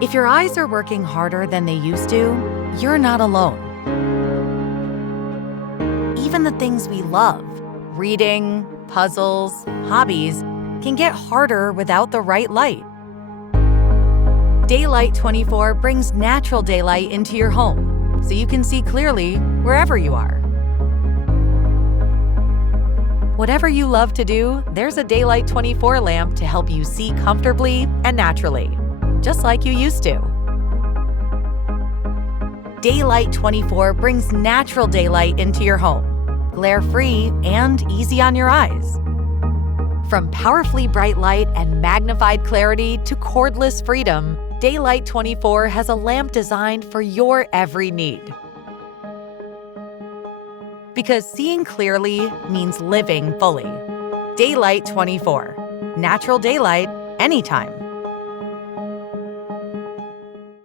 If your eyes are working harder than they used to, you're not alone. Even the things we love, reading, puzzles, hobbies, can get harder without the right light. Daylight24 brings natural daylight into your home, so you can see clearly wherever you are. Whatever you love to do, there's a Daylight24 lamp to help you see comfortably and naturally, just like you used to. Daylight24 brings natural daylight into your home, glare-free and easy on your eyes. From powerfully bright light and magnified clarity to cordless freedom, Daylight24 has a lamp designed for your every need. Because seeing clearly means living fully. Daylight24. Natural daylight anytime.